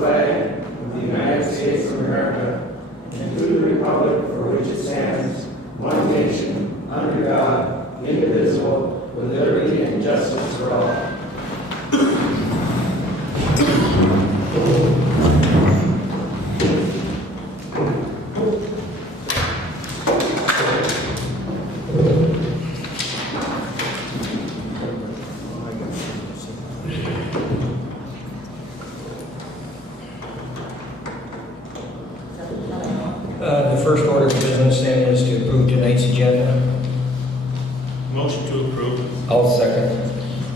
flag of the United States of America and to the republic for which it stands, one nation, under God, indivisible, with liberty and justice for all. The first order of business then is to approve tonight's agenda. Motion to approve. I'll second.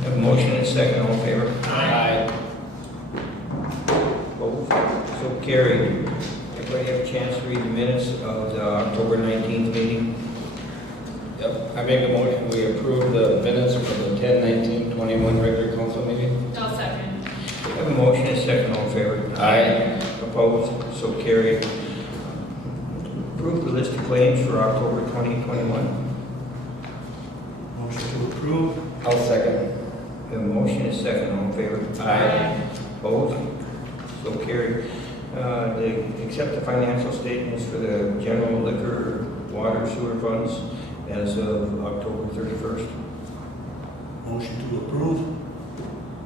Have a motion and a second. All in favor? Aye. Opposed? So carried. Everybody have a chance to read the minutes of the October 19th meeting? Yep, I make a motion, we approve the minutes for the 10/19/21 regular council meeting. I'll second. Have a motion and a second. All in favor? Aye. Opposed? So carried. Approve the list of claims for October 2021. Motion to approve. I'll second. Have a motion and a second. All in favor? Aye. Opposed? So carried. Accept the financial statements for the general liquor, water, sewer funds as of October 31st. Motion to approve.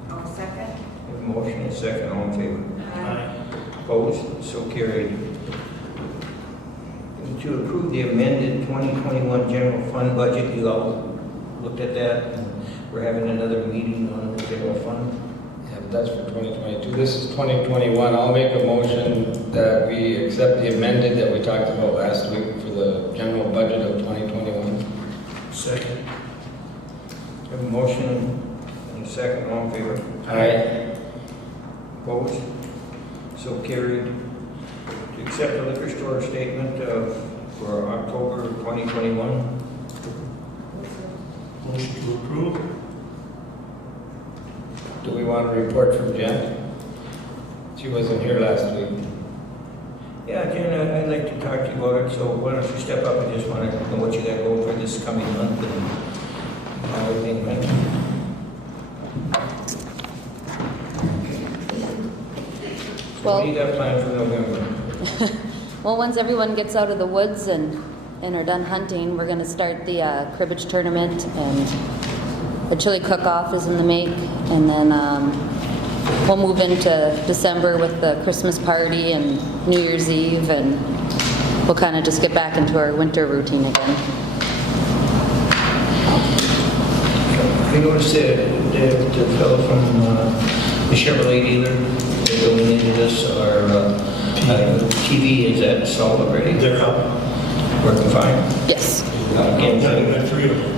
I'll second. Have a motion and a second. All in favor? Aye. Opposed? So carried. To approve the amended 2021 general fund budget, you all looked at that. We're having another meeting on the general fund. Yeah, but that's for 2022. This is 2021. I'll make a motion that we accept the amended that we talked about last week for the general budget of 2021. Second. Have a motion and a second. All in favor? Aye. Opposed? So carried. To accept the liquor store statement for October 2021. Motion to approve. Do we want a report from Jen? She wasn't here last week. Yeah, Jen, I'd like to talk to you about it, so why don't you step up and just want to know what you got going for this coming month and how everything went. So what do you got planned for November? Well, once everyone gets out of the woods and are done hunting, we're going to start the cribbage tournament, and the chili cook-off is in the make, and then we'll move into December with the Christmas party and New Year's Eve, and we'll kind of just get back into our winter routine again. I noticed the fellow from the Chevrolet dealer going into this, our TV, is that installed already? They're up. Working fine? Yes. Again, We got three of them.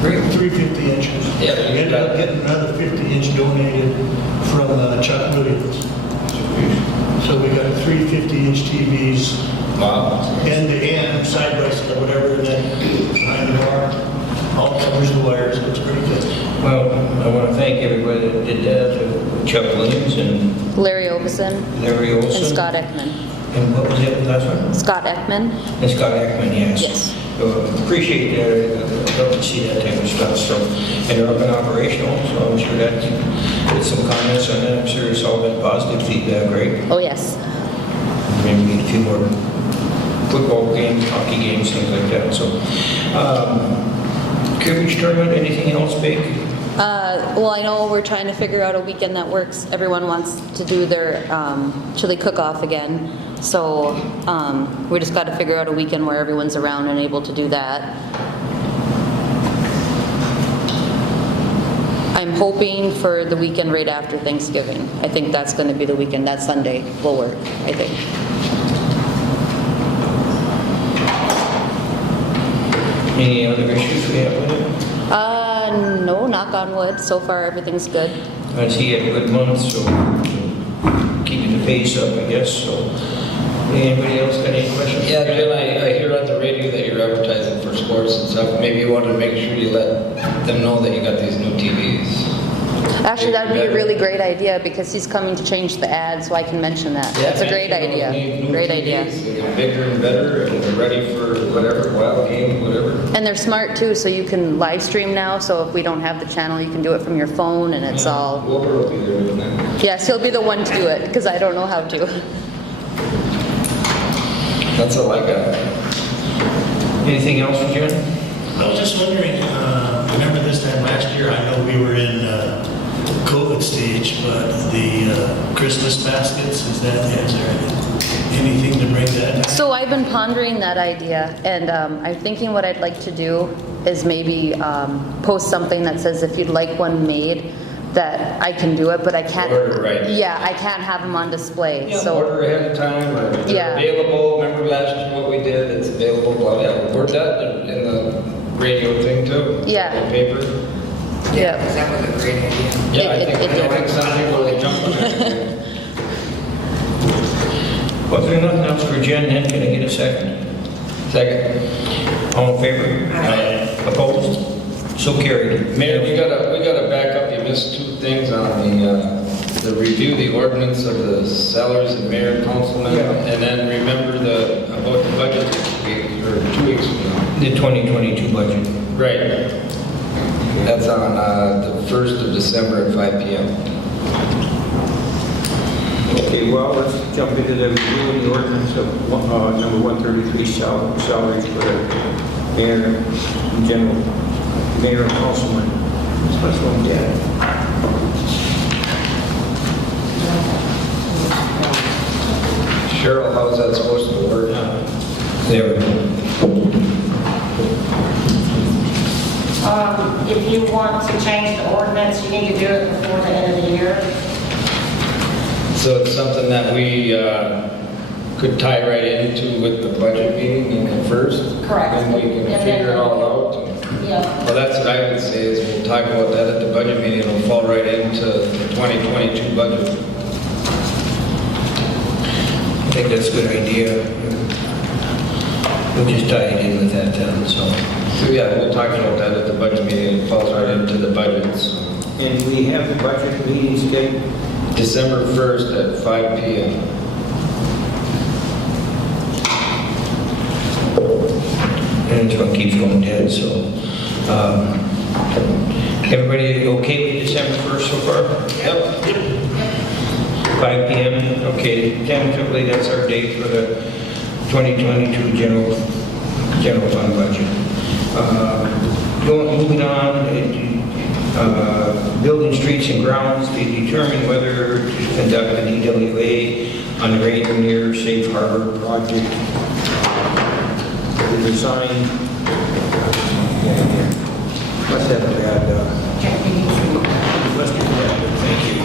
Three? 350 inches. Yeah, We ended up getting another 50-inch donated from Chuck Williams. So we got 350-inch TVs, Wow. end to end, side by side, whatever, and then behind the bar. All covers the wires. Looks pretty good. Well, I want to thank everybody that did that, Chuck Williams and Larry Oveson Larry Olson. and Scott Ekman. And what was the last one? Scott Ekman? And Scott Ekman, yes. Yes. Appreciate that. Love to see that type of stuff. So, and they're up and operational, so I'm sure that with some comments on that, I'm sure it's all been positive feedback, right? Oh, yes. Maybe we need a few more football games, hockey games, things like that. So, cribbage tournament, anything else big? Well, I know we're trying to figure out a weekend that works. Everyone wants to do their chili cook-off again. So we just got to figure out a weekend where everyone's around and able to do that. I'm hoping for the weekend right after Thanksgiving. I think that's going to be the weekend. That Sunday will work, I think. Any other issues we have with it? No, knock on wood. So far, everything's good. I see you had a good month, so keeping the pace up, I guess. So, anybody else got any questions? Yeah, Jen, I hear on the radio that you're advertising for sports and stuff. Maybe you wanted to make sure you let them know that you got these new TVs. Actually, that would be a really great idea because he's coming to change the ad, so I can mention that. That's a great idea. Great idea. They get bigger and better, and they're ready for whatever, wild game, whatever. And they're smart too, so you can live stream now, so if we don't have the channel, you can do it from your phone and it's all... Wilbur will be there doing that. Yes, he'll be the one to do it, because I don't know how to. That's all I got. Anything else, Jen? I was just wondering, remember this time last year, I know we were in COVID stage, but the Christmas baskets, is there anything to bring that back? So I've been pondering that idea, and I'm thinking what I'd like to do is maybe post something that says if you'd like one made, that I can do it, but I can't. Order, right. Yeah, I can't have them on display. Yeah, So order ahead of time, or if they're Yeah. available. Remember last year what we did? It's available. Blah, yeah, we worked that in the radio thing too. Yeah. The paper. yeah. Because that was a great idea. Yeah, I It think some people will jump on it. Well, if there's nothing else for Jen, then can I get a second? Second. All in favor? Aye. Opposed? So carried. Mayor, we gotta back up. You missed two things on the review, the ordinance of the sellers and mayor and councilmen. Yeah. And then remember about the budget next week, or 2 weeks from now. The 2022 budget. Right. That's on the 1st of December at 5 p.m. Okay, well, let's jump into the review of the ordinance of number 133, salaries for the mayor and general, mayor and councilman. Let's go and get it. Cheryl, how's that supposed to work? There we go. If you want to change the ordinance, you need to do it before the end of the year. So it's something that we could tie right into with the budget meeting in the first? Correct. And we can And then- figure it all out? Yeah. Well, that's what I would say, is we'll talk about that at the budget meeting. It'll fall right into the 2022 budget. I think that's a good idea. We'll just tie it in with that then, so. So yeah, we'll talk about that at the budget meeting. It falls right into the budgets. And we have the budget meetings date. December 1st at 5 p.m. And this one keeps going dead, so. Everybody okay with December 1st so far? Yep. 5 p.m., okay, tentatively, that's our date for the 2022 general fund budget. Moving on, building streets and grounds to determine whether to conduct an EWA on the Ranier Safe Harbor project. The design. Let's have that. Let's do that. Thank you.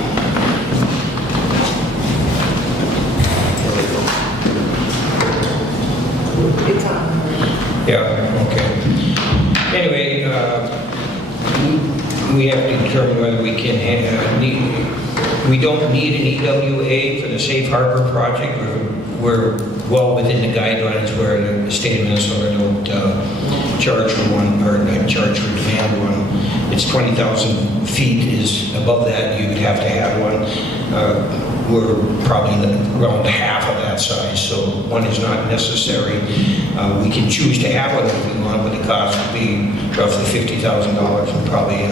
It's on. Yeah, okay. Anyway, we have to determine whether we can we don't need an EWA for the Safe Harbor project. We're well within the guidelines where the state of Minnesota don't charge for one, or not charge for demand one. It's 20,000 feet is above that, you would have to have one. We're probably around half of that size, so one is not necessary. We can choose to have one if we want, but the cost would be roughly $50,000 and probably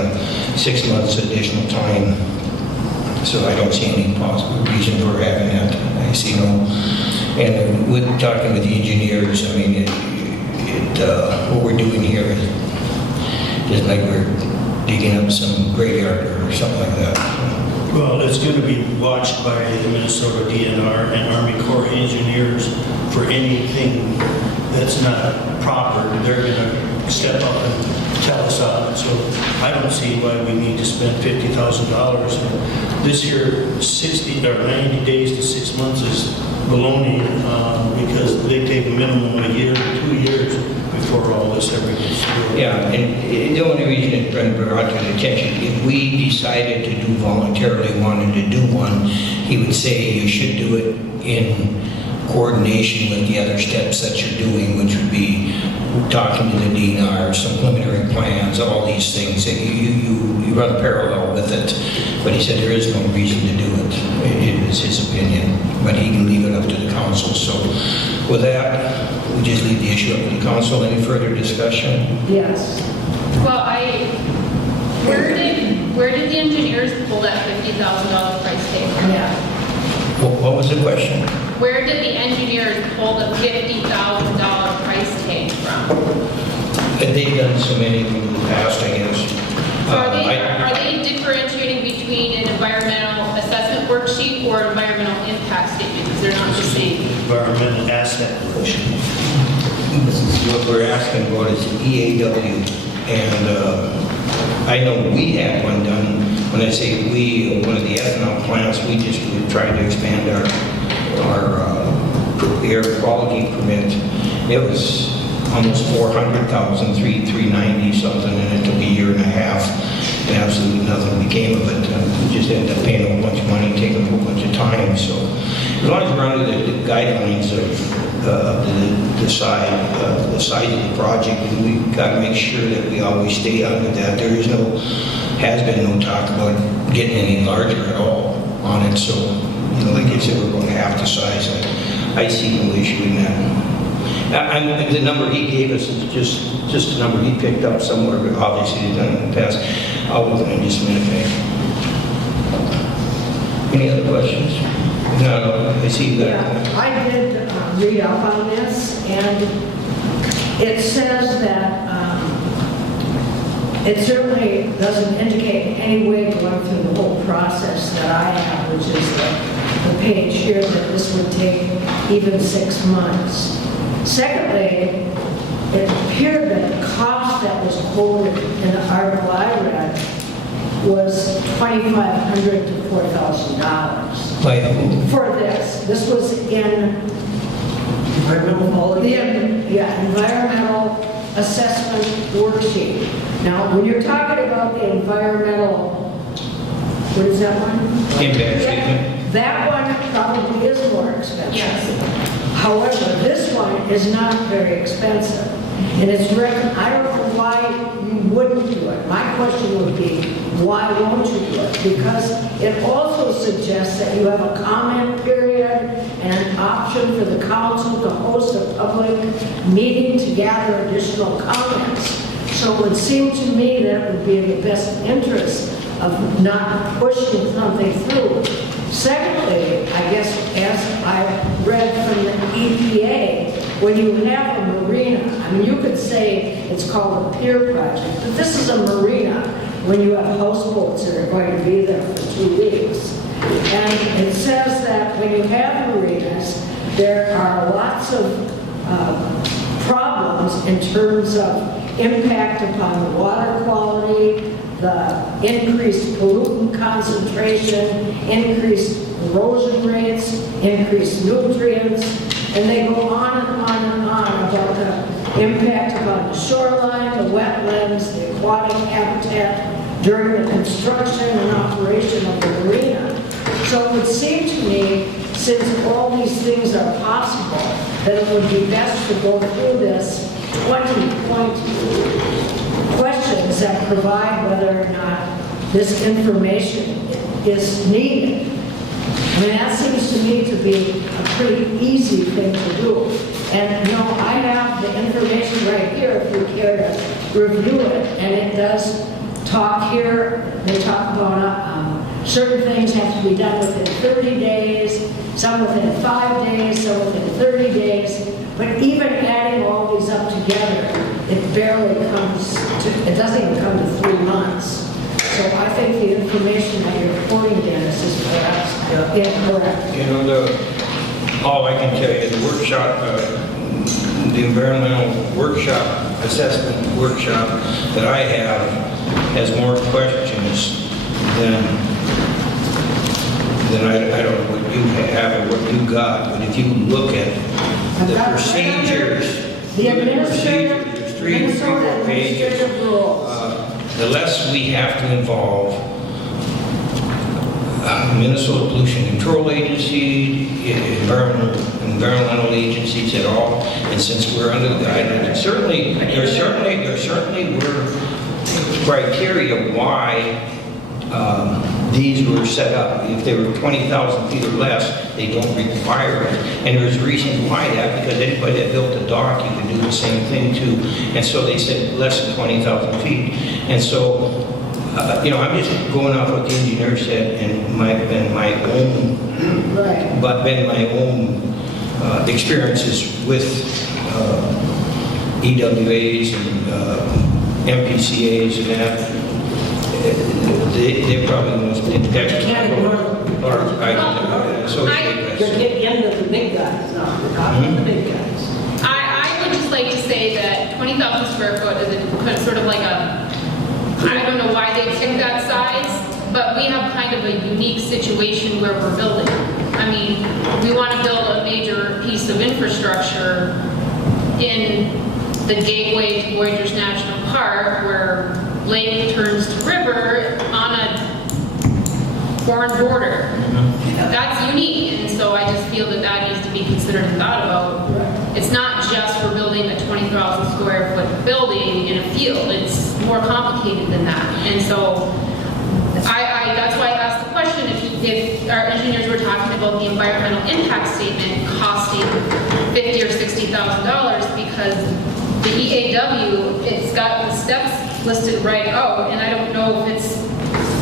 6 months additional time. So I don't see any possible reason for having that. I see no. And with talking with the engineers, I mean, what we're doing here is like we're digging up some graveyard or something like that. Well, it's going to be watched by the Minnesota DNR and Army Corps engineers for anything that's not proper. They're going to step up and tell us on it. So I don't see why we need to spend $50,000. This year, 60 or 90 days to 6 months is baloney because they take a minimum of a year to 2 years before all this ever gets through. Yeah, and the only reason it's been brought to the attention, if we decided to do voluntarily wanted to do one, he would say you should do it in coordination with the other steps that you're doing, which would be talking to the DNR, some preliminary plans, all these things. You run parallel with it. But he said there is no reason to do it. It was his opinion, but he can leave it up to the council. So with that, we just leave the issue up to the council. Any further discussion? Yes. Well, where did the engineers pull that $50,000 price tag from? Yeah. What was the question? Where did the engineers pull the $50,000 price tag from? They've done so many in the past, I guess. So are they differentiating between an environmental assessment worksheet or environmental impact statement? Because they're not the same. Environmental asset worksheet. What we're asking about is EAW, and I know we had one done. When I say we, one of the ethanol plants, we were trying to expand our air quality permit. It was almost 400,000, 390 something, and it took a year and a half, and absolutely nothing became of it. We just ended up paying a whole bunch of money, taking a whole bunch of time. So as long as we're under the guidelines of the size of the project, and we've got to make sure that we always stay under that. There has been no talk about getting any larger at all on it. So, like I said, we're going half the size. I see no issue in that. And the number he gave us is just a number he picked up somewhere, but obviously he's done it in the past. I'll look at it in just a minute, Mayor. Any other questions? No, I see that. Yeah, I did read up on this, and it says that it certainly doesn't indicate any way going through the whole process that I have, which is the page here, that this would take even 6 months. Secondly, it appeared that the cost that was quoted in the article I read was $2,500 to $4,000 By who? for this. This was in Environmental quality. the environmental assessment worksheet. Now, when you're talking about the environmental, what is that one? Impact statement. That one probably is more expensive. Yes. However, this one is not very expensive. And I don't know why you wouldn't do it. My question would be, why won't you do it? Because it also suggests that you have a comment period and an option for the council to host a public meeting to gather additional comments. So it would seem to me that it would be in the best interest of not pushing something through. Secondly, I guess as I read from the EPA, when you have a marina, I mean, you could say it's called a pier project, but this is a marina when you have houseboats that are going to be there for 2 weeks. And it says that when you have marinas, there are lots of problems in terms of impact upon the water quality, the increased pollutant concentration, increased erosion rates, increased nutrients, and they go on and on and on about the impact upon the shoreline, the wetlands, the aquatic habitat during the construction and operation of the marina. So it would seem to me, since all these things are possible, that it would be best to go through this 20-point questions that provide whether or not this information is needed. I mean, that seems to me to be a pretty easy thing to do. And, I have the information right here if you care to review it, and it does talk here, they talk about certain things have to be done within 30 days, some within 5 days, some within 30 days, but even adding all these up together, it barely comes to, it doesn't even come to 3 months. So I think the information that you're quoting, Dennis, is perhaps incorrect. All I can tell you, the workshop, the environmental workshop, assessment workshop that I have has more questions than I don't know what you have or what you got, but if you look at the procedures, The administrative, there's three, 4 pages. administrative rules. The less we have to involve Minnesota Pollution Control Agency, environmental agencies at all, and since we're under the guidelines, there certainly were criteria why these were set up. If they were 20,000 feet or less, they don't require it. And there's a reason why that, because anybody that built a dock, you can do the same thing too. And so they said less than 20,000 feet. And so, I'm just going off what the engineer said and my own, Right. but been my own experiences with EWAs and MPCAs and that. They're probably the most integral. You're getting into the big guys now, we're talking about the big guys. I would just like to say that 20,000 square foot is sort of like I don't know why they picked that size, but we have kind of a unique situation where we're building. I mean, we want to build a major piece of infrastructure in the gateway to Voyageurs National Park, where lake turns to river on a foreign border. That's unique, and so I just feel that that needs to be considered and thought about. It's not just we're building a 20,000 square foot building in a field. It's more complicated than that. And so that's why I asked the question, if our engineers were talking about the environmental impact statement costing $50,000 or $60,000, because the EAW, it's got the steps listed right out, and I don't know if it's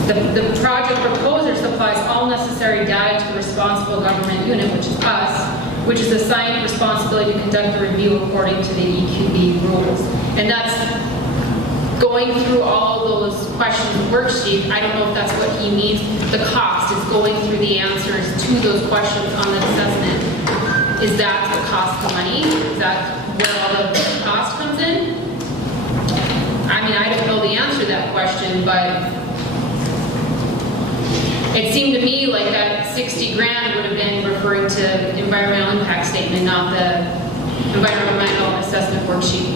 the project proposer supplies all necessary data to the responsible government unit, which is us, which is assigned responsibility to conduct the review according to the EQB rules. And that's going through all of those questions worksheet. I don't know if that's what he means. The cost is going through the answers to those questions on the assessment. Is that what costs the money? Is that where all the cost comes in? I mean, I don't know the answer to that question, but it seemed to me like that 60 grand would have been referring to environmental impact statement, not the environmental assessment worksheet.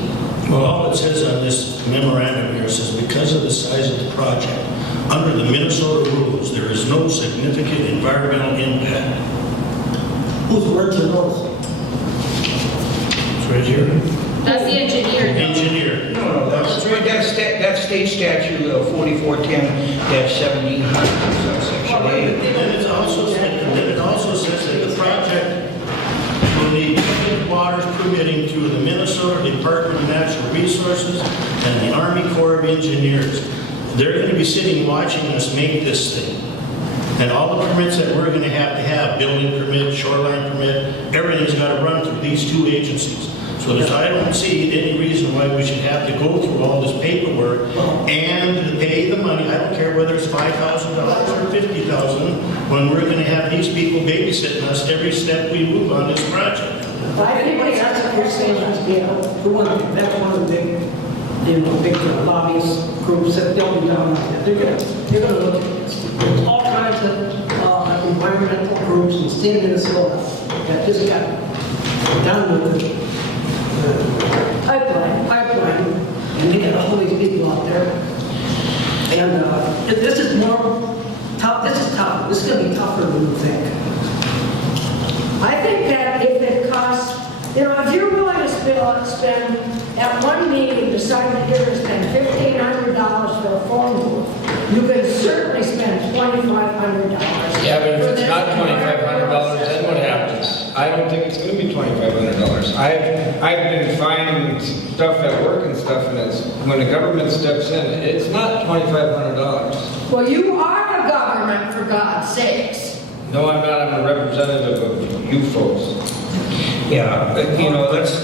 Well, all it says on this memorandum here says, because of the size of the project, under the Minnesota rules, there is no significant environmental impact. Whose words are those? It's right here. That's the engineer. Engineer. No, that's right. That's state statute 4410-1700, section A. And it also says that the project will need public waters permitting through the Minnesota Department of Natural Resources and the Army Corps of Engineers. They're going to be sitting watching us make this thing. And all the permits that we're going to have, building permit, shoreline permit, everything's got to run through these two agencies. So I don't see any reason why we should have to go through all this paperwork and pay the money. I don't care whether it's $5,000 or $50,000 when we're going to have these people babysitting us every step we move on this project. I think that's what you're saying, that's one of the big lobbyist groups that don't be down like that. They're gonna look at this. There's all kinds of environmental groups in the state of Minnesota that just got done with the pipeline, and they got all these people out there. And this is more tough. This is tough. This is going to be tougher than you think. I think that if it costs, if you're willing to spend at one meeting, decide that you're going to spend $1,500 for a phone booth, you can certainly spend $2,500. Yeah, but if it's not $2,500, then what happens? I don't think it's going to be $2,500. I've been finding stuff at work and stuff, and it's when the government steps in, it's not $2,500. Well, you are the government, for God's sakes. No, I'm not. I'm a representative of you folks. Yeah, but,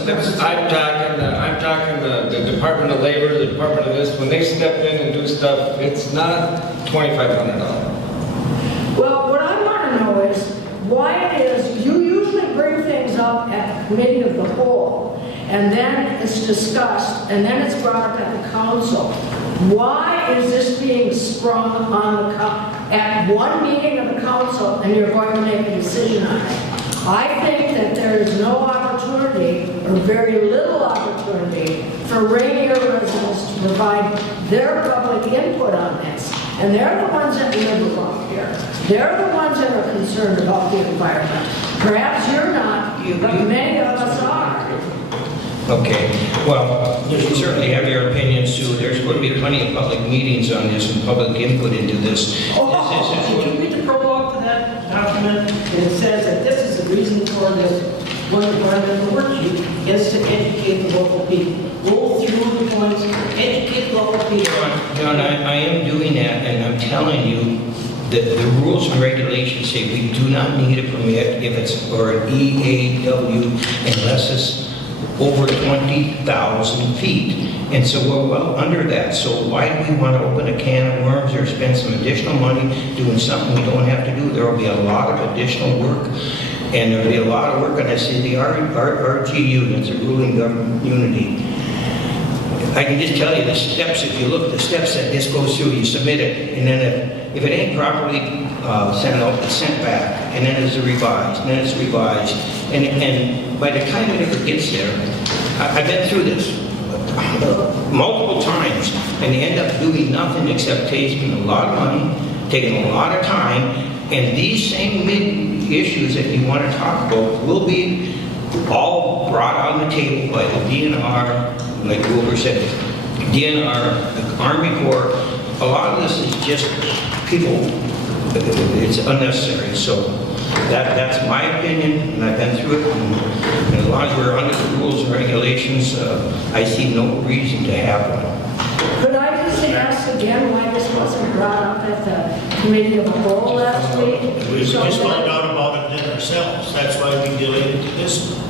that's I'm talking the Department of Labor, the Department of this. When they step in and do stuff, it's not $2,500. Well, what I want to know is why it is you usually bring things up at committee of the whole, and then it's discussed, and then it's brought up at the council. Why is this being sprung on at one meeting of the council, and you're going to make a decision on it? I think that there is no opportunity, or very little opportunity, for Ranier residents to provide their public input on this. And they're the ones that live around here. They're the ones that are concerned about the environment. Perhaps you're not, but many of us are. Okay, well, you certainly have your opinions too. There's going to be plenty of public meetings on this and public input into this. Did you read the prologue to that document? And it says that this is the reason for this one environmental worksheet is to educate the local people. Go through the points, educate the local people. John, I am doing that, and I'm telling you that the rules and regulations say we do not need a permit if it's, or an EAW, unless it's over 20,000 feet. And so we're well under that. So why do we want to open a can of worms or spend some additional money doing something we don't have to do? There will be a lot of additional work, and there will be a lot of work on this in the RG units, the ruling government unity. I can just tell you the steps. If you look at the steps that this goes through, you submit it, and then if it ain't properly sent out, it's sent back, and then it's revised, and then it's revised, and by the time it ever gets there, I've been through this multiple times, and they end up doing nothing except taking a lot of money, taking a lot of time, and these same issues that you want to talk about will be all brought on the table by the DNR. Like Wilbur said, DNR, the Army Corps. A lot of this is just people, it's unnecessary. So that's my opinion, and I've been through it. And as long as we're under the rules and regulations, I see no reason to have one. Could I just ask again why this wasn't brought up at the committee of the whole last week? We just found out about it ourselves. That's why we delayed it to this one.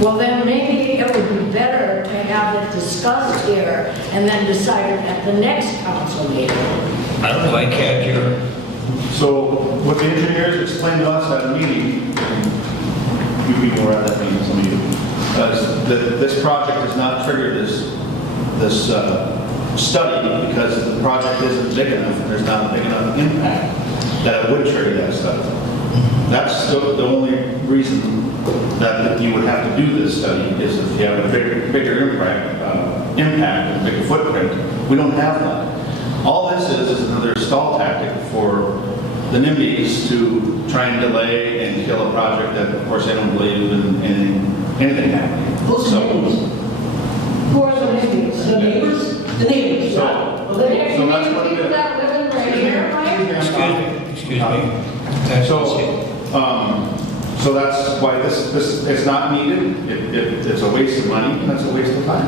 Well, then maybe it would be better to have it discussed here and then decided at the next council meeting. I don't like had your. So what the engineers explained to us at a meeting, you people were at that meeting, some of you, that this project does not trigger this study because the project isn't big enough and there's not a big enough impact that it would trigger that study. That's the only reason that you would have to do this study is if you have a bigger impact, a bigger footprint. We don't have that. All this is another stall tactic for the NIMBYs to try and delay and kill a project that, of course, they don't believe in anything happening. Who's the neighbors? Who are the neighbors? The neighbors? The neighbors. So The next so that's meeting, what it people is. that live in Ranier, Mike? Excuse me. So that's why this is not needed. It's a waste of money, and it's a waste of time.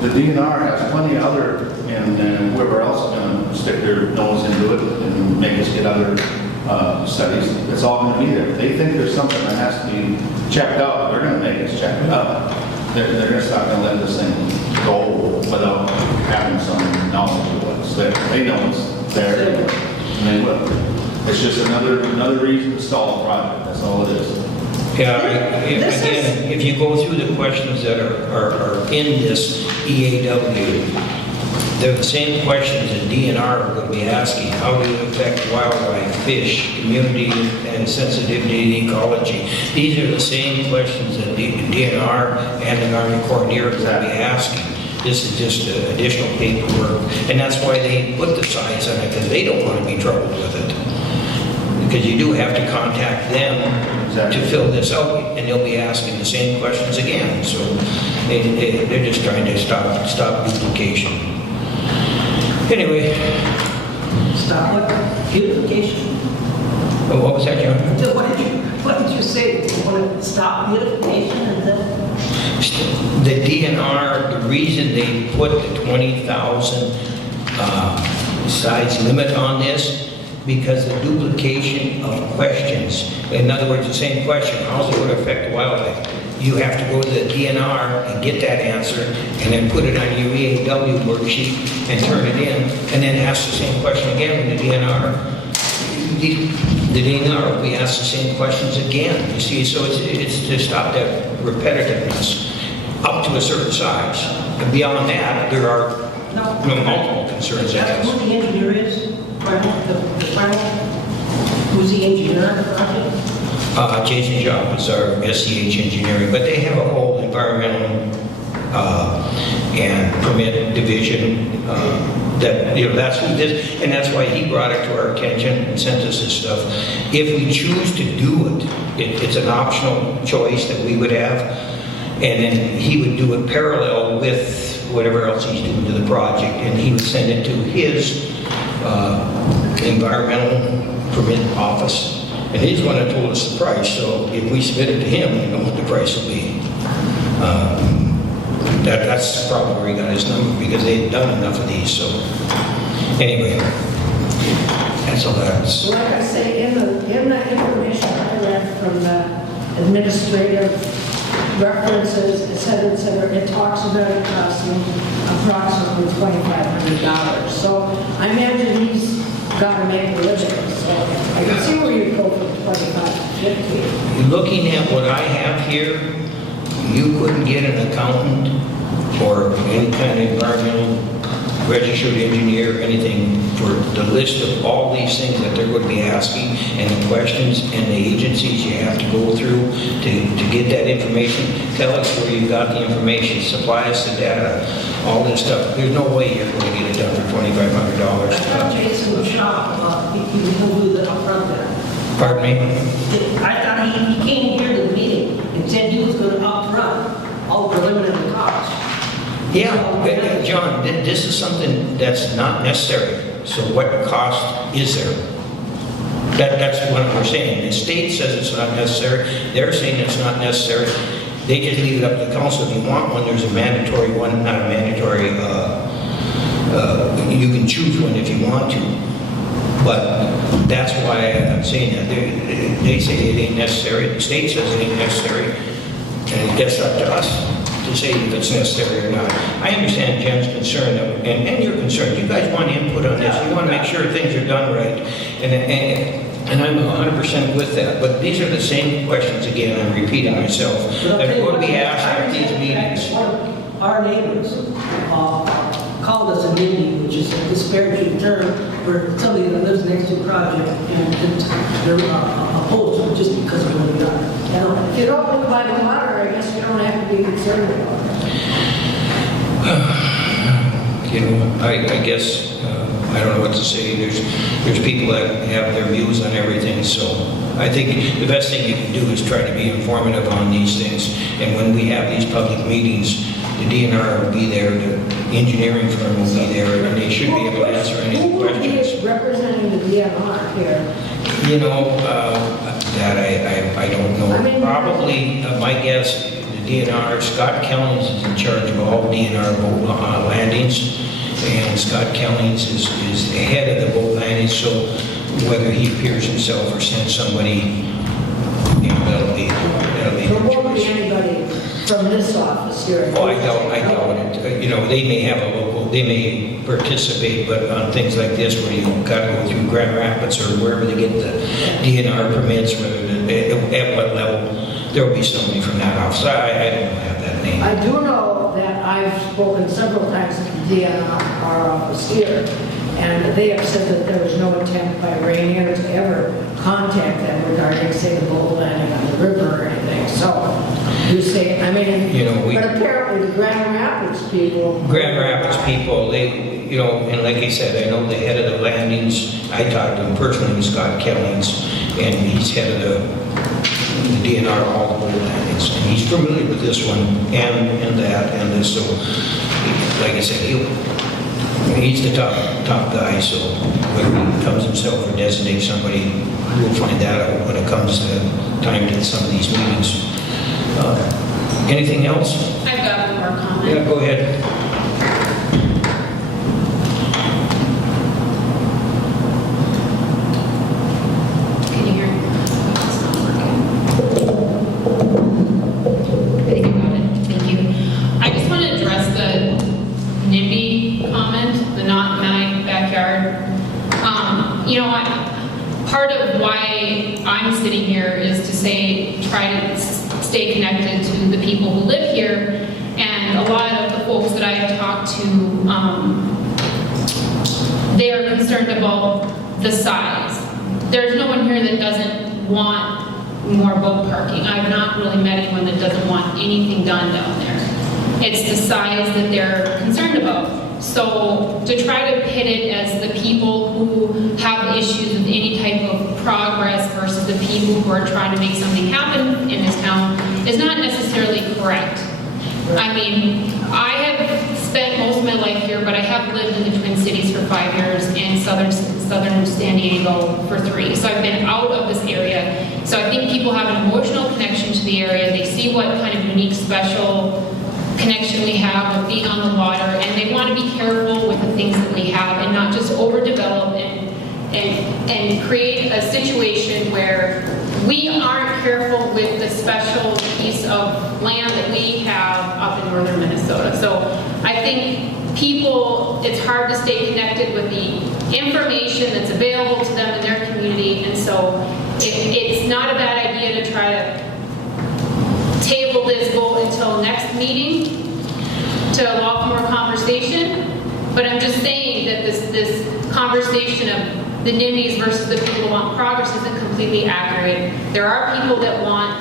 The DNR has plenty of other, and whoever else is going to stick their nose into it and make us get other studies. It's all going to be there. If they think there's something that has to be checked out, they're going to make us check it out. They're going to stop and let this thing go without having some knowledge of what's there. They know it's there, and they will. It's just another reason to stall a project. That's all it is. Yeah, again, if you go through the questions that are in this EAW, they're the same questions that DNR are going to be asking. How do you affect wildlife, fish, community, and sensitivity to ecology? These are the same questions that DNR and the Army Corps are going to be asking. This is just additional paperwork, and that's why they put the signs on it, because they don't want to be troubled with it. Because you do have to contact them to fill this out, and they'll be asking the same questions again. So they're just trying to stop duplication. Anyway. Stop what? Beautification? Oh, what was that, John? What did you say? You want to stop beautification and then? The DNR, the reason they put the 20,000 size limit on this, because the duplication of questions. In other words, the same question, how's it going to affect wildlife? You have to go to the DNR and get that answer, and then put it on your EAW worksheet and turn it in, and then ask the same question again with the DNR. The DNR will be asked the same questions again. You see, so it's to stop that repetitiveness up to a certain size. And beyond that, there are multiple concerns. That's who the engineer is? The final? Who's the engineer on the project? Jason Job is our SCH engineering, but they have a whole environmental and permit division that, that's who this, and that's why he brought it to our attention and sent us this stuff. If we choose to do it, it's an optional choice that we would have. And then he would do it parallel with whatever else he's doing to the project, and he would send it to his environmental permit office. And he's the one that told us the price, so if we submit it to him, we know what the price will be. That's probably where he got his number, because they've done enough of these, so. Anyway, that's all that's. Like I say, in the information I read from the administrative references, et cetera, it talks about it costing approximately $2,500. So I imagine he's got to make a living, so I can see where you go from 25 to 50. Looking at what I have here, you couldn't get an accountant or any kind of environmental registered engineer, anything, for the list of all these things that they're going to be asking and the questions and the agencies you have to go through to get that information. Tell us where you got the information, supply us the data, all this stuff. There's no way you're going to get it done for $2,500. I thought Jason was shocked, he will do that up front there. Pardon me? I thought he came here to the meeting and said he was going to up front all preliminary costs. Yeah, John, this is something that's not necessary. So what cost is there? That's what we're saying. The state says it's not necessary. They're saying it's not necessary. They just leave it up to the council. If you want one, there's a mandatory one, not a mandatory, you can choose one if you want to. But that's why I'm saying that. They say it ain't necessary. The state says it ain't necessary. And it gets up to us to say if it's necessary or not. I understand Jim's concern, and your concern. You guys want input on this. You want to make sure things are done right. And I'm 100% with that. But these are the same questions again. I'm repeating myself. That are going to be asked at these meetings. Our neighbors called us a NIMBY, which is a disparaging term for somebody that lives next to a project and they're opposed just because of where we are. If you don't live by the water, I guess you don't have to be concerned about it. You know, I guess, I don't know what to say. There's people that have their views on everything, so I think the best thing you can do is try to be informative on these things. And when we have these public meetings, the DNR will be there, the engineering firm will be there, and they should be able to answer any questions. Who is representing the DNR here? You know, that I don't know. I mean, Probably, my guess, the DNR, Scott Kellings is in charge of all DNR boat landings, and Scott Kellings is the head of the boat landings, so whether he appears himself or sends somebody, you know, that'll be There won't be anybody from this office here. Oh, I doubt it. You know, they may have a local, they may participate, but on things like this where you've got to go through Grand Rapids or wherever they get the DNR permits, at what level, there will be somebody from that office. I don't have that name. I do know that I've spoken several times at the DNR office here, and they have said that there was no attempt by Ranier to ever contact them regarding, say, the boat landing on the river or anything. So you say, I mean, You know, but apparently the Grand Rapids people. They, you know, and like I said, I know the head of the landings. I talked to him personally with Scott Kellings, and he's head of the DNR, all the boat landings. And he's familiar with this one and that and this. So, like I said, he's the top guy. So whether he comes himself or designates somebody, we'll find that out when it comes to time to some of these meetings. Anything else? I've got one more comment. Yeah, go ahead. Can you hear me? It's not working. I think I got it. Thank you. I just want to address the NIMBY comment, the not my backyard. You know, part of why I'm sitting here is to try to stay connected to the people who live here, and a lot of the folks that I have talked to, they are concerned about the size. There's no one here that doesn't want more boat parking. I've not really met anyone that doesn't want anything done down there. It's the size that they're concerned about. So to try to pit it as the people who have issues with any type of progress versus the people who are trying to make something happen in this town is not necessarily correct. I mean, I have spent most of my life here, but I have lived in the Twin Cities for 5 years and southern San Diego for 3. So I've been out of this area. So I think people have an emotional connection to the area. They see what kind of unique, special connection we have with being on the water, and they want to be careful with the things that we have and not just overdevelop and create a situation where we aren't careful with the special piece of land that we have up in northern Minnesota. So I think people, it's hard to stay connected with the information that's available to them in their community, and so it's not a bad idea to try to table this vote until next meeting to allow for more conversation. But I'm just saying that this conversation of the NIMBYs versus the people who want progress isn't completely accurate. There are people that want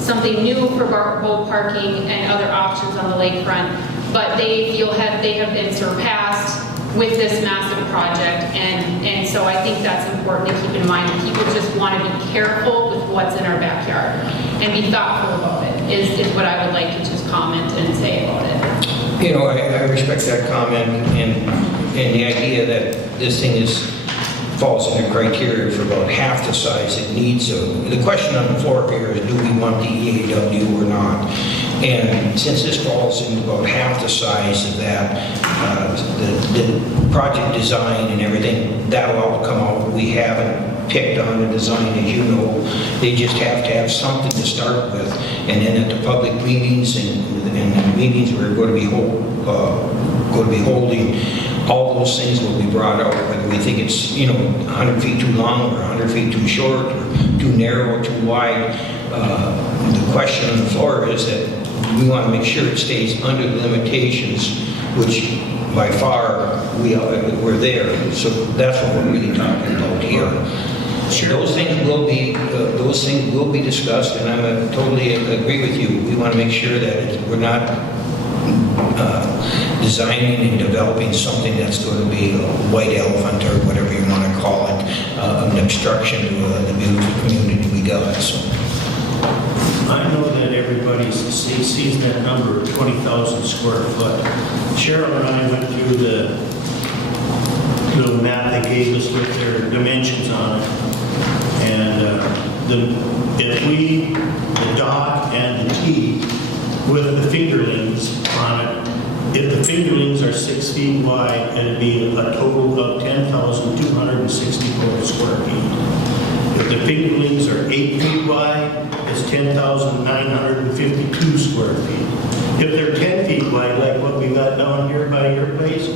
something new for boat parking and other options on the lakefront, but they feel they have been surpassed with this massive project, and so I think that's important to keep in mind. People just want to be careful with what's in our backyard and be thoughtful about it, is what I would like to just comment and say about it. You know, I respect that comment and the idea that this thing falls in the criteria for about half the size it needs. So the question on the floor here is, do we want the EAW or not? And since this falls in about half the size of that, the project design and everything, that'll all come out. We haven't picked on the design, as you know. They just have to have something to start with. And then at the public meetings and the meetings we're going to be holding, all those things will be brought out, whether we think it's, 100 feet too long or 100 feet too short or too narrow or too wide. The question on the floor is that we want to make sure it stays under the limitations, which by far we're there. So that's what we're really talking about here. Sure. Those things will be discussed, and I totally agree with you. We want to make sure that we're not designing and developing something that's going to be a white elephant or whatever you want to call it, an obstruction to the beautiful community we got. So. I know that everybody sees that number of 20,000 square foot. Cheryl and I went through the little map they gave us with their dimensions on it. And if the dock and the T with the fingerlings on it, if the fingerlings are 6 feet wide, it'd be a total of 10,264 square feet. If the fingerlings are 8 feet wide, it's 10,952 square feet. If they're 10 feet wide, like what we got down here by your place,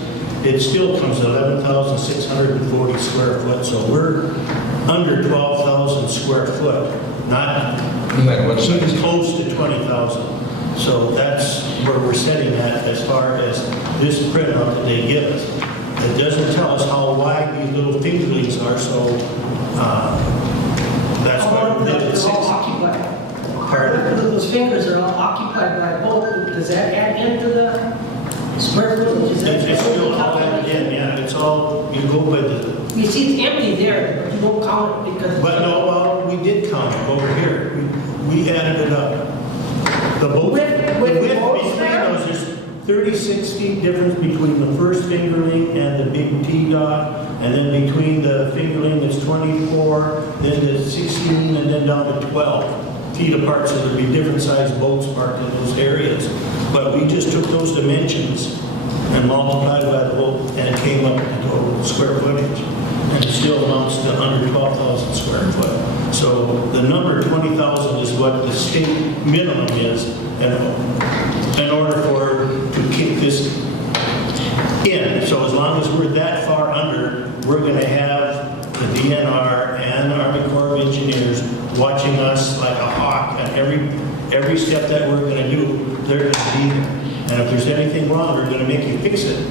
it still comes to 11,640 square foot. So we're under 12,000 square foot, not even close to 20,000. So that's where we're setting at as far as this printout that they give us. It doesn't tell us how wide these little fingerlings are, so that's why they're all occupied. Pardon? Those fingers are all occupied by a boat. Does that add into the square footage? It's still all added in, yeah. It's all, you go by the... You see it's empty there, but you don't count it because... But no, well, we did count it over here. We added it up. The boat, the width between those is 36 feet difference between the first fingerling and the big T-dot, and then between the fingerling that's 24, then the 16, and then down to 12 feet apart, so there'd be different sized boats parked in those areas. But we just took those dimensions and multiplied by the boat and came up with the total square footage. And it still amounts to under 12,000 square foot. So the number 20,000 is what the state minimum is in order to kick this in. So as long as we're that far under, we're going to have the DNR and the Army Corps of Engineers watching us like a hawk at every step that we're going to do. They're going to be there. And if there's anything wrong, they're going to make you fix it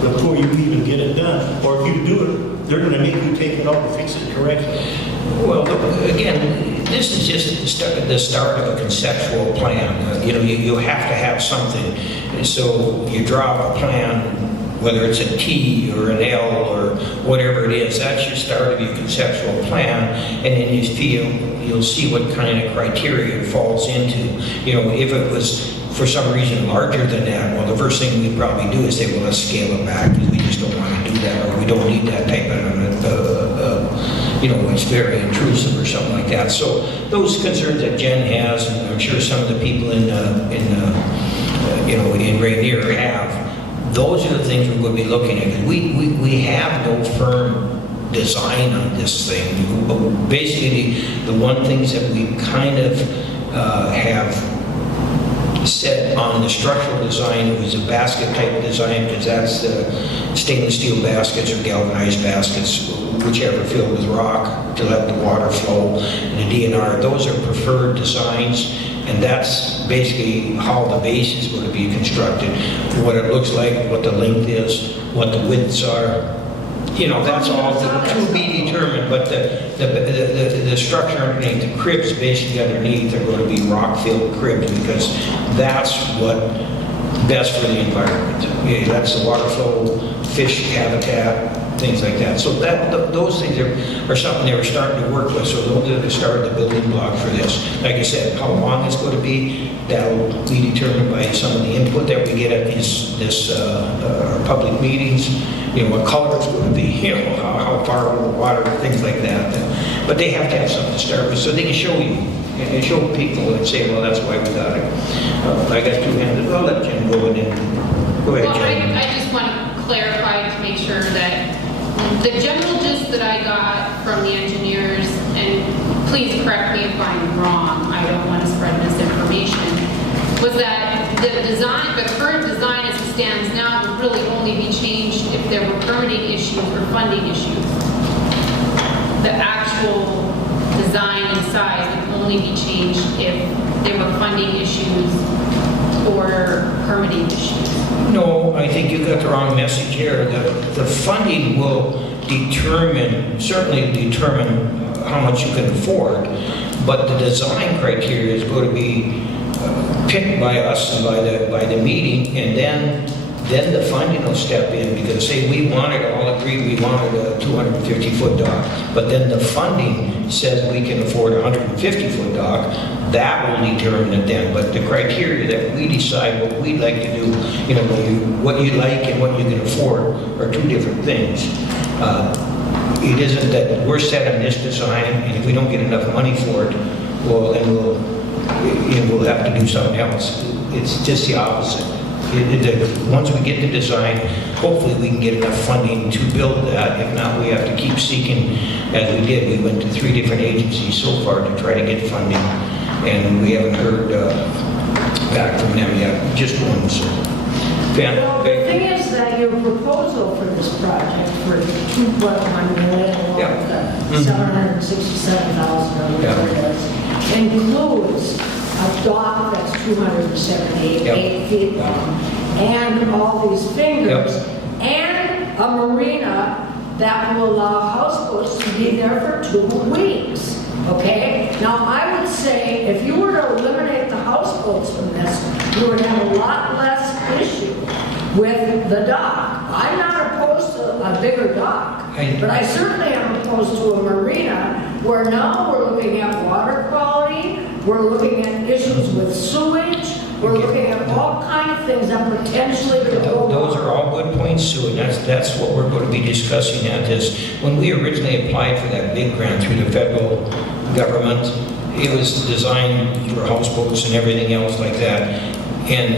before you even get it done. Or if you do it, they're going to make you take it out and fix it correctly. Well, again, this is just the start of a conceptual plan. You have to have something. So you draw up a plan whether it's a T or an L or whatever it is, that's your start of your conceptual plan, and then you'll see what kind of criteria it falls into. You know, if it was for some reason larger than that, well, the first thing we'd probably do is say, well, let's scale it back because we just don't want to do that, or we don't need that type of, you know, it's very intrusive or something like that. So those concerns that Jen has, and I'm sure some of the people in Ranier have, those are the things we're going to be looking at. Because we have no firm design on this thing. Basically, the one things that we kind of have set on the structural design, it was a basket type design, because that's the stainless steel baskets or galvanized baskets, whichever, filled with rock to let the water flow. And the DNR, those are preferred designs, and that's basically how the base is going to be constructed. What it looks like, what the length is, what the widths are. You know, that's all to be determined, but the structure underneath, the cribs basically underneath are going to be rock-filled cribs, because that's what best for the environment. Yeah, that's the water flow, fish habitat, things like that. So those things are something they were starting to work with. So those are the start of the building block for this. Like I said, how long it's going to be, that'll be determined by some of the input that we get at these public meetings. You know, what color it's going to be, you know, how far over the water, things like that. But they have to have something to start with, so they can show you and show people and say, well, that's why we got it. I got two hands. I'll let Jen go in and go ahead, Well, Jen. I just want to clarify to make sure that the general gist that I got from the engineers, and please correct me if I'm wrong, I don't want to spread misinformation, was that the current design as it stands now would really only be changed if there were permitting issues or funding issues. The actual design and size would only be changed if there were funding issues or permitting issues. No, I think you got the wrong message here. The funding will certainly determine how much you can afford, but the design criteria is going to be picked by us and by the meeting, and then the funding will step in, because say we all agreed we wanted a 250-foot dock, but then the funding says we can afford a 150-foot dock, that will determine it then. But the criteria that we decide what we'd like to do, you know, what you like and what you can afford are two different things. It isn't that we're set on this design, and if we don't get enough money for it, well, then we'll have to do something else. It's just the opposite. Once we get the design, hopefully we can get enough funding to build that. If not, we have to keep seeking, as we did. We went to 3 different agencies so far to try to get funding, and we haven't heard back from them yet, just one. So, Well, the thing is that your proposal for this project for $2.1 million, $767,000, includes a dock that's 278 feet long, and all these fingers, and a marina that will allow houseboats to be there for 2 weeks. Okay? Now, I would say if you were to eliminate the houseboats from this, you would have a lot less issue with the dock. I'm not opposed to a bigger dock, but I certainly am opposed to a marina where now we're looking at water quality, we're looking at issues with sewage, we're looking at all kinds of things that potentially could go wrong. Those are all good points, Sue, and that's what we're going to be discussing at this. When we originally applied for that big grant through the federal government, it was designed for houseboats and everything else like that. And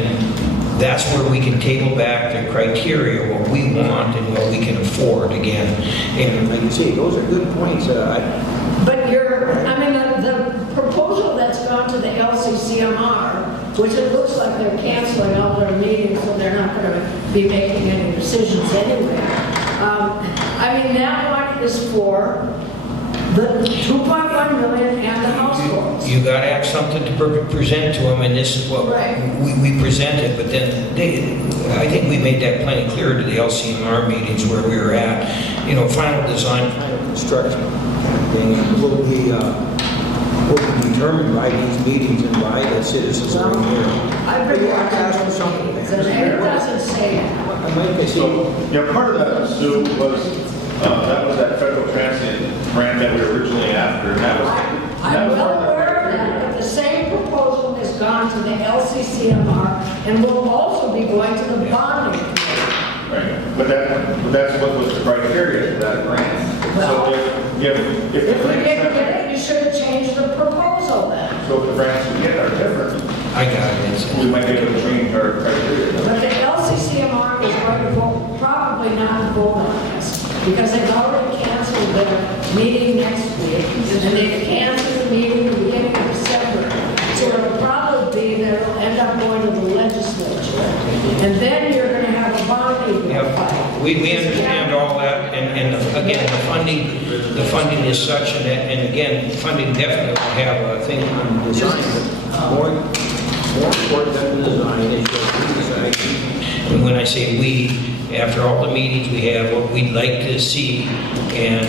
that's where we can table back the criteria, what we want and what we can afford again. And like you say, those are good points. But the proposal that's gone to the LCCMR, which it looks like they're canceling all their meetings, so they're not going to be making any decisions anyway. That one is for the 2.1 million and the houseboats. You got to have something to present to them, and this is what we presented. But then I think we made that plenty clear to the LCMR meetings where we were at. You know, final design, final construction kind of thing will be determined by these meetings and by the citizens of Ranier. I've But been you have to ask for something. It doesn't say that. Mike, I see. So, yeah, part of that, Sue, was, that was that federal transient grant that we were originally after, and that was. I'm that was well part of aware of that, but the same proposal has gone to the LCCMR and will also be going to the bonding committee. Right, but that's what was the criteria for that grant. So if the If we grants, didn't get it, you should have changed the proposal then. so if the grants we get are different, I got it. we might be able to change our criteria. But the LCCMR is going to vote, probably not vote on this, because they've already canceled their meeting next week, and they've canceled the meeting at the beginning of December. So it'll probably be that it'll end up going to the legislature. And then you're going to have a bonding Yeah, fight. we understand all that, and again, the funding is such, and again, funding definitely will have a thing on design, but more important than the design is what we decide. And when I say we, after all the meetings we have, what we'd like to see, and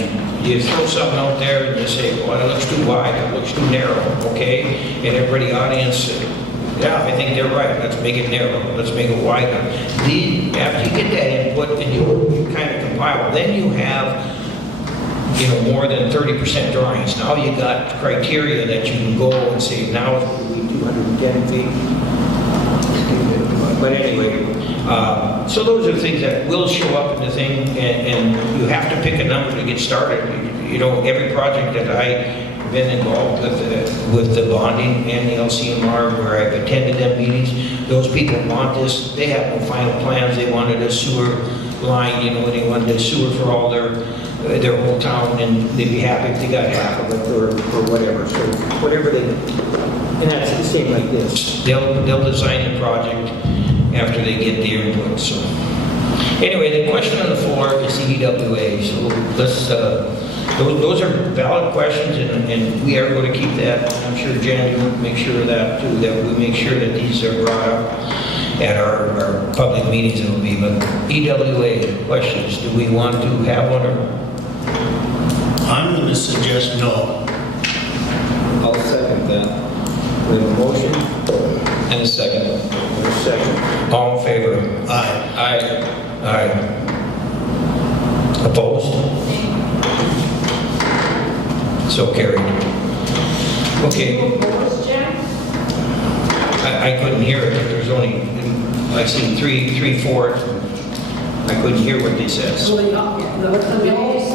you throw something out there and you say, well, it looks too wide, it looks too narrow, okay? And everybody in the audience, yeah, I think they're right, let's make it narrow, let's make it wider. After you get that input and you kind of compile, then you have, more than 30% drawings. Now you got criteria that you can go and say, now it's going to be 210 feet. But anyway, so those are things that will show up in the thing, and you have to pick a number to get started. Every project that I've been involved with the bonding and the LCMR, where I've attended them meetings, those people want this. They have no final plans. They wanted a sewer line, they wanted a sewer for all their whole town, and they'd be happy if they got half of it or whatever. So whatever they, and that's the same like this. They'll design the project after they get their input. So anyway, the question on the floor is the EWA. So let's, those are valid questions, and we are going to keep that. I'm sure Jan will make sure of that too, that we make sure that these are brought up at our public meetings. It will be, but EWA questions, do we want to have one or? I'm going to suggest no. I'll second that. We have a motion And a second. and a second. All in favor? Aye. Aye. Aye. Opposed? So carried. Okay, Opposed, Jen? I couldn't hear it, there's only, I seen three, four. I couldn't hear what they said. So the no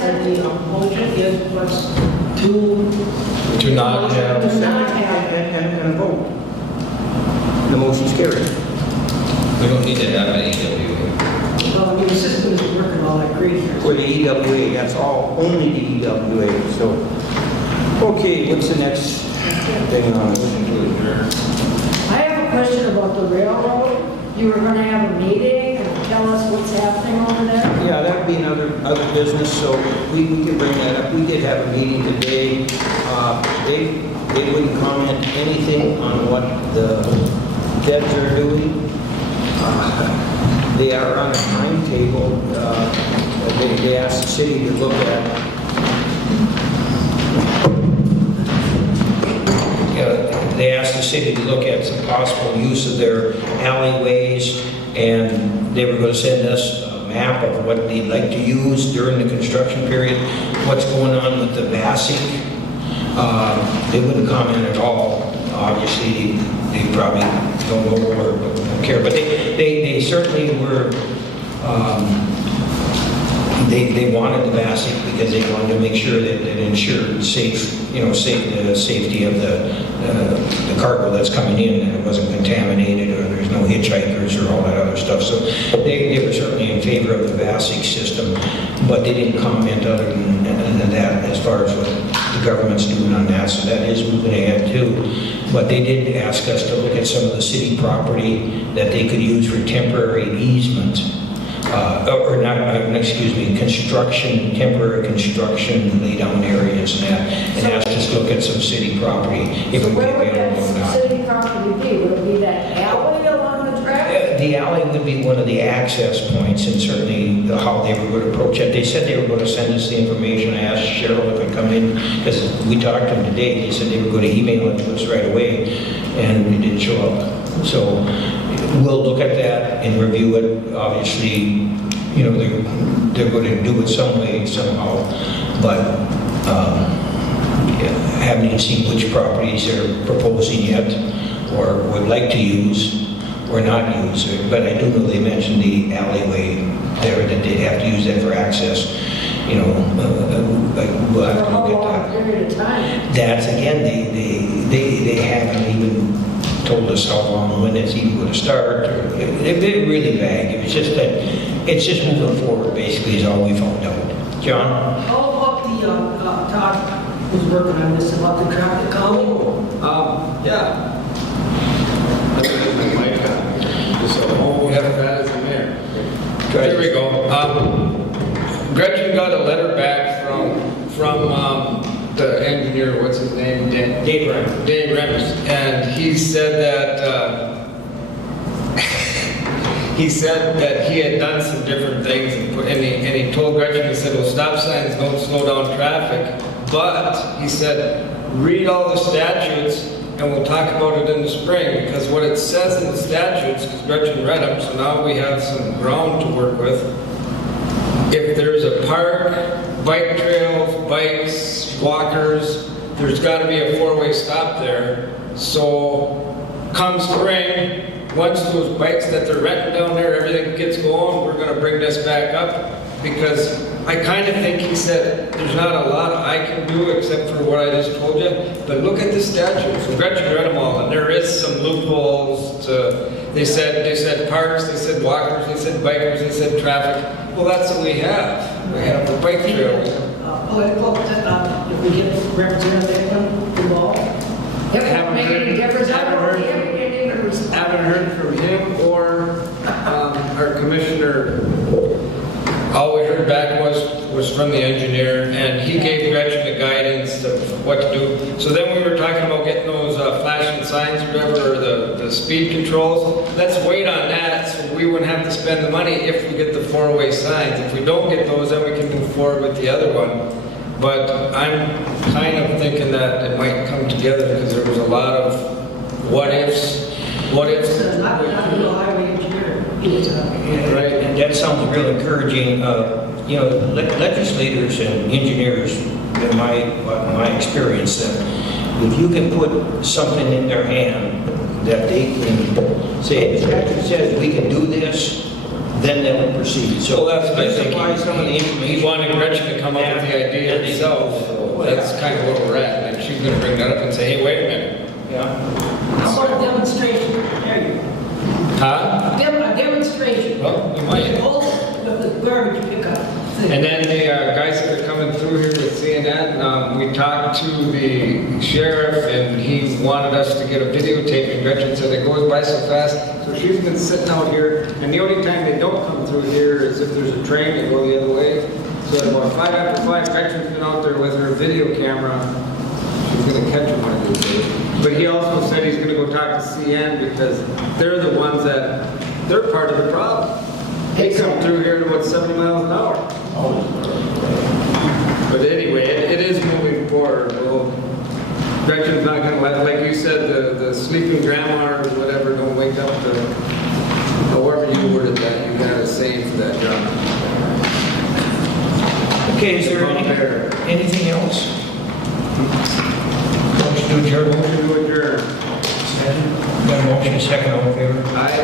said the motion was to not have. To not have. And a vote. The motion's carried. We don't need to have an EWA. Well, the system isn't working all that great here. For the EWA, that's all, only the EWA, so. Okay, what's the next thing on it? I have a question about the railroad. You were going to have a meeting and tell us what's happening over there? Yeah, that'd be another business, so we can bring that up. We did have a meeting today. They wouldn't comment anything on what the Debs are doing. They are on a timetable. They asked the city to look at. They asked the city to look at some possible use of their alleyways, and they were going to send us a map of what they'd like to use during the construction period, what's going on with the basic. They wouldn't comment at all. Obviously, they probably don't know or don't care, but they certainly were, they wanted the basic because they wanted to make sure that it ensured the safety of the cargo that's coming in, and it wasn't contaminated, or there's no hitchhikers or all that other stuff. So they were certainly in favor of the basic system, but they didn't comment other than that as far as what the government's doing on that. So that is moving ahead too. But they did ask us to look at some of the city property that they could use for temporary easement. Construction, temporary construction, lay down areas and that, and asked us to look at some city property if So it would be where would available or that not. city property be? Would it be that alley along the track? the alley would be one of the access points, and certainly how they were going to approach it. They said they were going to send us the information. I asked Cheryl if I'd come in, because we talked to them today. They said they were going to email it to us right away, and it didn't show up. So we'll look at that and review it. Obviously, you know, they're going to do it some way, somehow, but haven't even seen which properties they're proposing yet, or would like to use or not use. But I do know they mentioned the alleyway there, that they'd have to use that for access. You know, we'll have to For a look long at that. period of time. That's, again, they haven't even told us how long, when it's even going to start. They're really vague. It's just that, it's just moving forward, basically, is all we found out. John? How about the, Todd was working on this, about the traffic calming? Yeah. That's what my mic on. Just so almost as bad as the mayor. There we go. Gretchen got a letter back from the engineer, what's his name? Dave Remus. And he said that he had done some different things, and he told Gretchen, he said, well, stop signs don't slow down traffic, but he said, read all the statutes and we'll talk about it in the spring, because what it says in the statutes, because Gretchen read them, so now we have some ground to work with. If there's a park, bike trails, bikes, walkers, there's got to be a four-way stop there. So come spring, once those bikes that they're renting down there, everything gets going, we're going to bring this back up, because I kind of think he said there's not a lot I can do except for what I just told you, but look at the statutes. So Gretchen read them all, and there is some loopholes to, they said parks, they said walkers, they said bikers, they said traffic. Well, that's what we have. We have the bike trails. Political, if we get representative involved. It won't make any difference. Haven't heard from him or our commissioner. All we heard back was from the engineer, and he gave Gretchen the guidance of what to do. So then we were talking about getting those flashing signs, or whatever, or the speed controls. Let's wait on that, so we wouldn't have to spend the money if we get the four-way signs. If we don't get those, then we can move forward with the other one. But I'm kind of thinking that it might come together, because there was a lot of what ifs. What ifs? It's not a highway engineer. Right, and that sounds real encouraging. You know, legislators and engineers, in my experience, that if you can put something in their hand that they can say, the statute says we can do this, then they will proceed. So Well, that's what I think. why some of the He information. wanted Gretchen to come up with the idea herself. That's kind of where we're at. And she's going to bring that up and say, hey, wait a minute. Yeah. How about a demonstration? There you go. Huh? A demonstration. Well, you might. Hold with the garbage pickup thing. And then the guys that are coming through here with CNN, we talked to the sheriff, and he wanted us to get a videotape, and Gretchen said it goes by so fast. So she's been sitting out here, and the only time they don't come through here is if there's a train and go the other way. So at about 5 after 5, Gretchen's been out there with her video camera. She's going to catch him one of these days. But he also said he's going to go talk to CN, because they're the ones they're part of the problem. They come through here at about 70 miles an hour. But anyway, it is moving forward. Well, Gretchen's not going to let, like you said, the sleeping grandma or whatever don't wake up to, however you worded that, you got a saying for that job. Okay, is there anything else? Motion to adjourn. Motion to adjourn. Got a motion, second, all in favor? Aye.